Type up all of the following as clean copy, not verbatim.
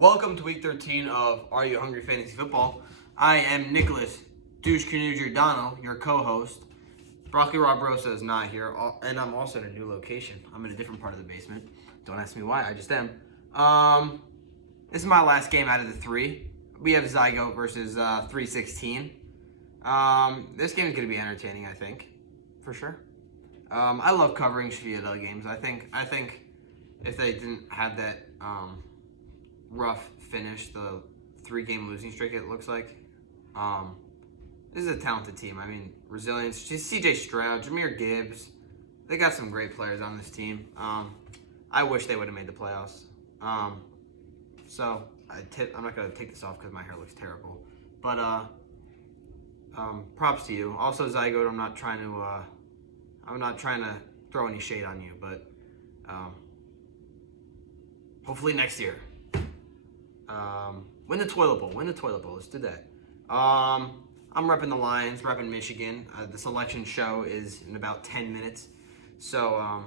Welcome to week 13 of Are You Hungry Fantasy Football. I am Nicholas Douche Canoe Giordano, your co-host. Broccoli Rob Rosa is not here, and I'm also in a new location. I'm in a different part of the basement. Don't ask me why, I just am. This is my last game out of the three. We have Zygote versus 316. This game is going to be entertaining, I think, for sure. I love covering Zygote games. I think if they didn't have that rough finish, the 3-game losing streak it looks like, this is a talented team. I mean, resilience. CJ Stroud, Jahmyr Gibbs. They got some great players on this team. I wish they would have made the playoffs. So I'm not going to take this off because my hair looks terrible. But props to you. Also, Zygote, I'm not trying to throw any shade on you, but hopefully next year. Win the toilet bowl. Let's do that. I'm repping the Lions, repping Michigan. The selection show is in about 10 minutes. So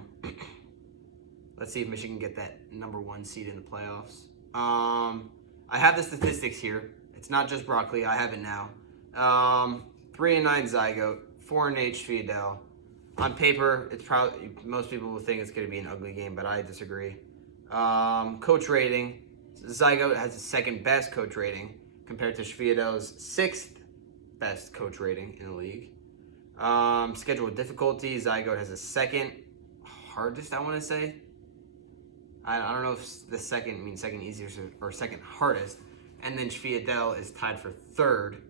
let's see if Michigan get that number 1 seed in the playoffs. I have the statistics here. It's not just broccoli. I have it now. 3-9 Zygote, 4-8 Fidel. On paper, it's probably most people will think it's going to be an ugly game, but I disagree. Coach rating. Zygote has the second best coach rating compared to Shviadel's 6th best coach rating in the league. Schedule difficulty, Zygote has the second hardest, I want to say. I don't know if the second means second easiest or second hardest. And then Shviadel is tied for 3rd.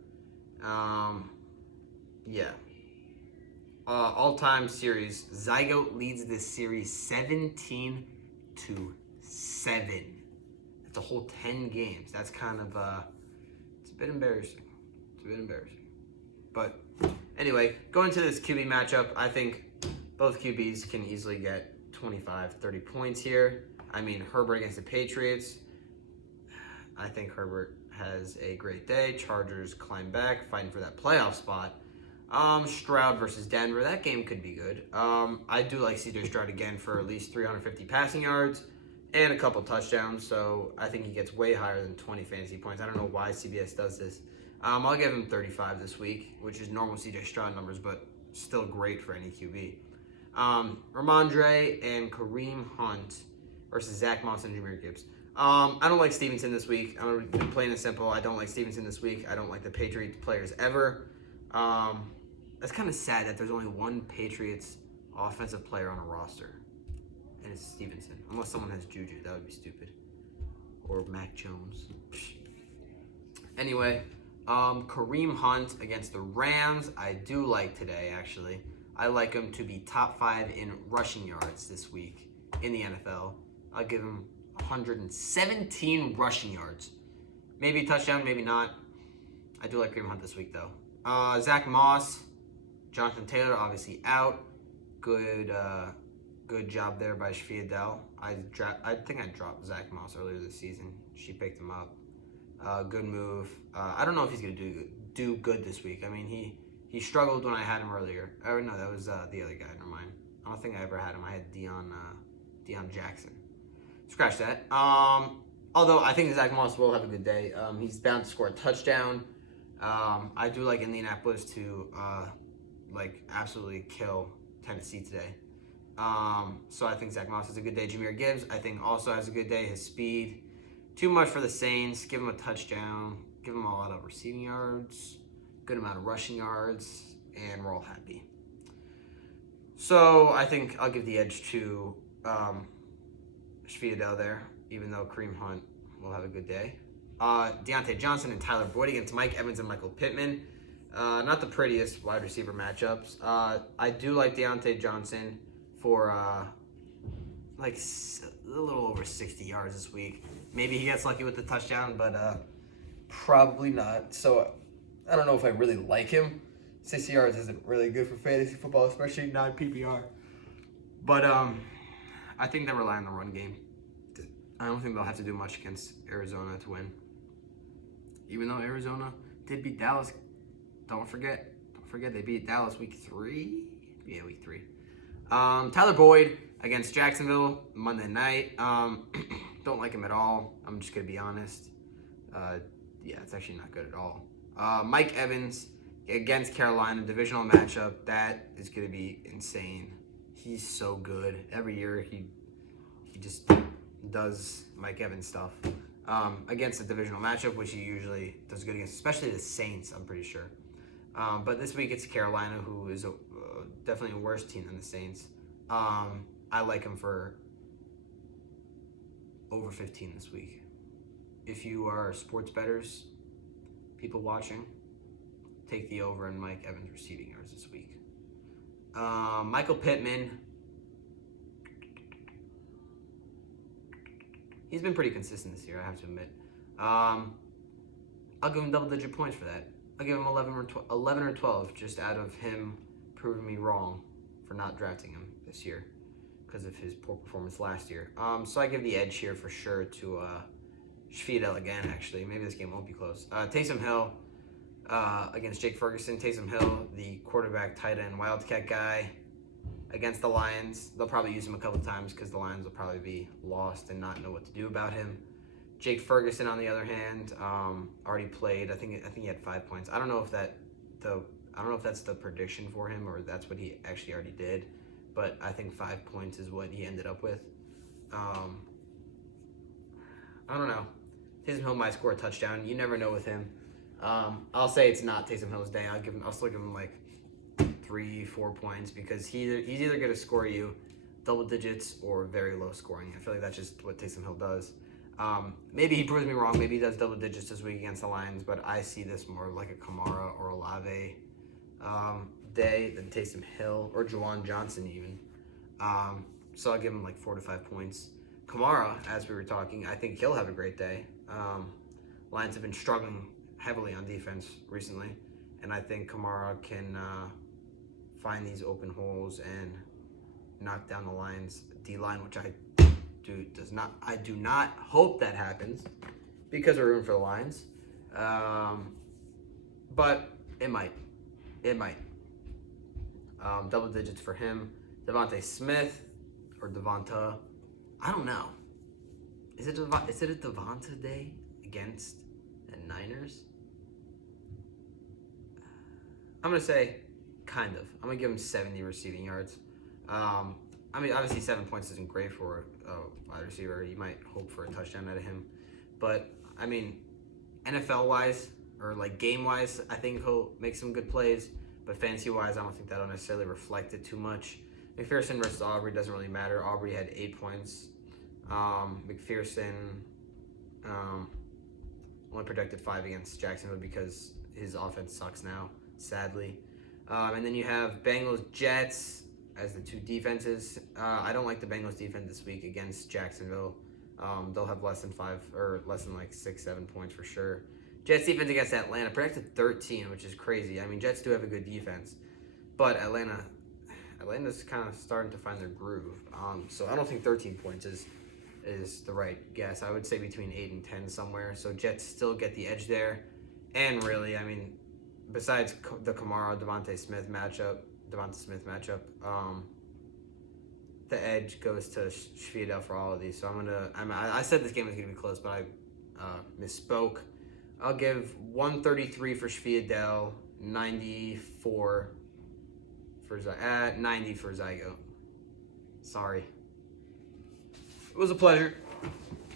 All-time series, Zygote leads this series 17-7. It's a whole 10 games. That's kind of, it's a bit embarrassing. But anyway, going to this QB matchup, I think both QBs can easily get 25, 30 points here. I mean, Herbert against the Patriots. I think Herbert has a great day. Chargers climb back, fighting for that playoff spot. Stroud versus Denver. That game could be good. I do like CJ Stroud again for at least 350 passing yards. And a couple touchdowns, so I think he gets way higher than 20 fantasy points. I don't know why CBS does this. I'll give him 35 this week, which is normal CJ Stroud numbers, but still great for any QB. Ramondre and Kareem Hunt versus Zach Moss and Jahmyr Gibbs. I don't like Stevenson this week. I'm going to be plain and simple. I don't like Stevenson this week. I don't like the Patriots players ever. That's kind of sad that there's only one Patriots offensive player on a roster. And it's Stevenson. Unless someone has Juju. That would be stupid. Or Mac Jones. Anyway, Kareem Hunt against the Rams. I do like today, actually. I like him to be top 5 in rushing yards this week in the NFL. I'll give him 117 rushing yards. Maybe a touchdown, maybe not. I do like Kareem Hunt this week, though. Zach Moss. Jonathan Taylor, obviously out. Good job there by Shviadel. I think I dropped Zach Moss earlier this season. She picked him up. Good move. I don't know if he's going to do good this week. I mean, he struggled when I had him earlier. Oh, no, that was the other guy. Never mind. I don't think I ever had him. I had Deion Jackson. Scratch that. Although I think Zach Moss will have a good day. He's bound to score a touchdown. I do like Indianapolis to absolutely kill Tennessee today. So I think Zach Moss has a good day. Jahmyr Gibbs, I think, also has a good day. His speed, too much for the Saints. Give him a touchdown. Give him a lot of receiving yards. Good amount of rushing yards. And we're all happy. So I think I'll give the edge to Shviadel there, even though Kareem Hunt will have a good day. Deontay Johnson and Tyler Boyd against Mike Evans and Michael Pittman. Not the prettiest wide receiver matchups. I do like Deontay Johnson for a little over 60 yards this week. Maybe he gets lucky with the touchdown, but probably not. So I don't know if I really like him. 60 yards isn't really good for fantasy football, especially non-PPR. But I think they rely on the run game. I don't think they'll have to do much against Arizona to win. Even though Arizona did beat Dallas. Don't forget they beat Dallas week 3. Yeah, week 3. Tyler Boyd against Jacksonville Monday night. Don't like him at all. I'm just going to be honest. Yeah, it's actually not good at all. Mike Evans against Carolina, divisional matchup. That is going to be insane. He's so good. Every year he just does Mike Evans stuff. Against a divisional matchup, which he usually does good against, especially the Saints, I'm pretty sure. But this week it's Carolina, who is definitely a worse team than the Saints. I like him for over 15 this week. If you are sports bettors, people watching, take the over in Mike Evans receiving yards this week. Michael Pittman, he's been pretty consistent this year, I have to admit. I'll give him double-digit points for that. I'll give him 11 or 12 just out of him proving me wrong for not drafting him this year because of his poor performance last year. So I give the edge here for sure to Shfidel again, actually. Maybe this game won't be close. Taysom Hill against Jake Ferguson. Taysom Hill, the quarterback, tight end, wildcat guy against the Lions. They'll probably use him a couple times because the Lions will probably be lost and not know what to do about him. Jake Ferguson, on the other hand, already played. I think he had 5 points. I don't know if that's the prediction for him or that's what he actually already did, but I think 5 points is what he ended up with. I don't know. Taysom Hill might score a touchdown. You never know with him. I'll say it's not Taysom Hill's day. I'll still give him like 3-4 points because he's either going to score you double digits or very low scoring. I feel like that's just what Taysom Hill does. Maybe he proves me wrong. Maybe he does double digits this week against the Lions, but I see this more like a Kamara or Olave day than Taysom Hill or Juwan Johnson even. So I'll give him like 4 to 5 points. Kamara, as we were talking, I think he'll have a great day. Lions have been struggling heavily on defense recently, and I think Kamara can find these open holes and knock down the Lions D-line, which I do not hope that happens because we're rooting for the Lions. But it might. Double digits for him. Devontae Smith or Devonta. I don't know. Is it a Devonta day against the Niners? I'm going to say kind of. I'm going to give him 70 receiving yards. I mean, obviously 7 points isn't great for a wide receiver. You might hope for a touchdown out of him. But, I mean, NFL-wise or, like, game-wise, I think he'll make some good plays. But fantasy-wise, I don't think that'll necessarily reflect it too much. McPherson versus Aubrey doesn't really matter. Aubrey had 8 points. McPherson only projected 5 against Jacksonville because his offense sucks now, sadly. And then you have Bengals-Jets as the two defenses. I don't like the Bengals defense this week against Jacksonville. They'll have less than 5 or less than like 6-7 points for sure. Jets defense against Atlanta projected 13, which is crazy. I mean, Jets do have a good defense, but Atlanta's kind of starting to find their groove. So I don't think 13 points is the right guess. I would say between 8 and 10 somewhere. So Jets still get the edge there. And really, I mean, besides the Kamara Devonta Smith matchup, the edge goes to Shfidel for all of these. So I said this game was gonna be close, but I misspoke. I'll give 133 for Shfidel, 94 for 90 for Zygote. Sorry. It was a pleasure.